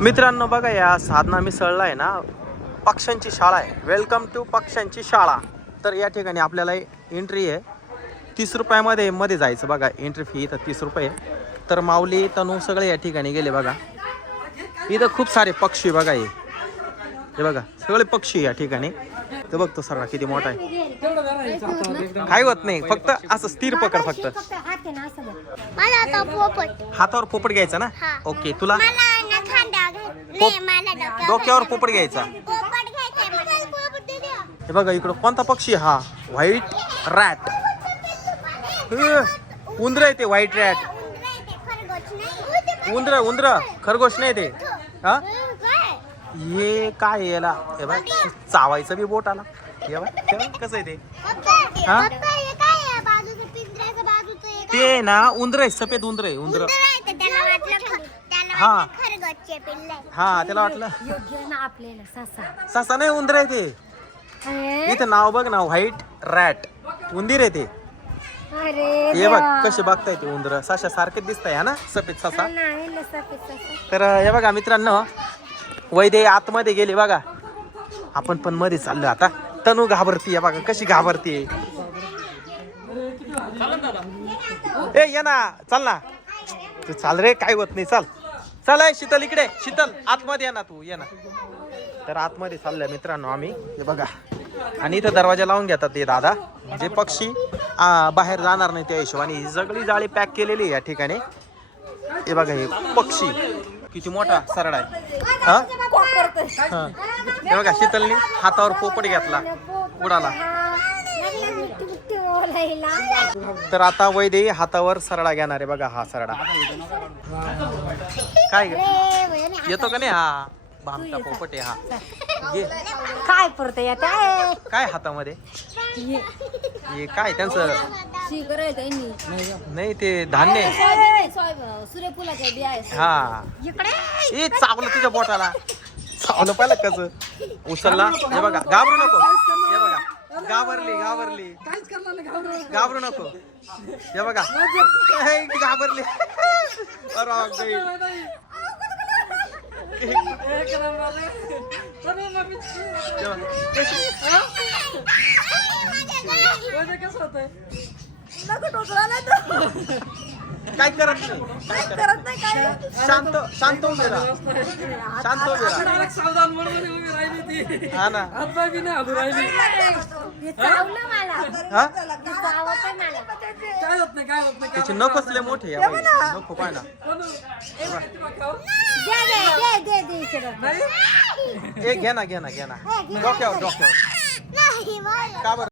मित्रांनो बघा या साधना मिसळला आहे ना. पक्ष्यांची शाळा आहे. वेलकम टू पक्ष्यांची शाळा. तर या ठिकाणी आपल्याला एंट्री आहे. तीस रुपयामध्ये मध्ये जायचं बघा. एंट्री फी इथं तीस रुपये. आहे. तर माऊली तनू सगळे या ठिकाणी गेले बघा. इथं खूप सारे पक्षी बघा हे. हे बघा सगळे पक्षी या ठिकाणी. ते बघतो सगळा किती मोठा आहे. काही होत नाही. फक्त असं स्थिर पकड फक्त. हातावर पोपट घ्यायचा ना. ओके तुला? डोक्यावर पोपट घ्यायचा. हे बघा इकडं कोणता पक्षी हा व्हाईट रॅट उंदर आहे ते व्हाईट रॅट उंदरं. उंदर उंदर खरगोश नाही ते हा हं, काय? हे आहे याला हे बघ चावायचं बी बोट आला हे बघ हे बघ, कसं आहे ते पप्पा, हा? पप्पा, हे काय आहे? बाजूचं पिंजऱ्याचं बाजूचं हे काय? ते ना उंदर आहे सफेद उंदर आहे उंदर हा. पिल्लं. आहे. हा त्याला वाटलं. योग्य ना आपल्याला ससा. ससा नाही उंदर आहे ते. इथं नाव बघ ना व्हाईट रॅट. उंदीर आहे ते. अरे हे बघ कसे बघताय ते उंदर. सशा सारखे दिसताय हा ना? सफेद ससा. नाही ना सफेद ससा. तर हे बघा मित्रांनो वैदे आतमध्ये गेले बघा. आपण पण मध्ये चाललो आता. तनू घाबरती बघा कशी घाबरती. ए ये ना चल ना. तू चाल रे काय होत नाही चल. चल शीतल इकडे. शीतल आतमध्ये ये ना तू ये ना. तर आतमध्ये चाललंय मित्रांनो आम्ही. हे बघा. आणि इथं दरवाजा लावून घेतात ते दादा. जे पक्षी आ, बाहेर जाणार नाही त्या हिशोबाने. ही सगळी जाळी पॅक केलेली आहे या ठिकाणी. हे बघा हे पक्षी. किती मोठा सरळ आहे. हा? हा. हे बघा शीतलनी हातावर पोपट घेतला. उडाला. तर आता वैदे हातावर सरडा घेणार आहे बघा हा सरडा. काय? येतो का नाही हा? भामटा पोपट आहे हा. काय परत येत काय हातामध्ये? हे काय त्यांचं? नाही ते धान्य हा. चावलं तुझ्या बोटाला चावलं पाहिलं कस? उचलला. हे बघा घाबरू नको. हे घाबरली घाबरली घाबरू नको हे बघा हे घाबरली अरे बापरे. हे बघा. कशी- काय करत नाही? काय करत नाही शांत शांत उभे राहा. शांत उभे राहा. सावधान उभी राहिली ती. हा ना. हातपाय बी नाही हलू राहिली. हे चावलं मला. हा? हे चावत आहे मला. काय होत नाही काय होत नाही त्याचे लय मोठे या बाई. नको पाय ना. दे दे दे दे दे इकडं ए घे ना घे ना घे ना. डोक्यावर डोक्यावर. नाही मला. का बरं?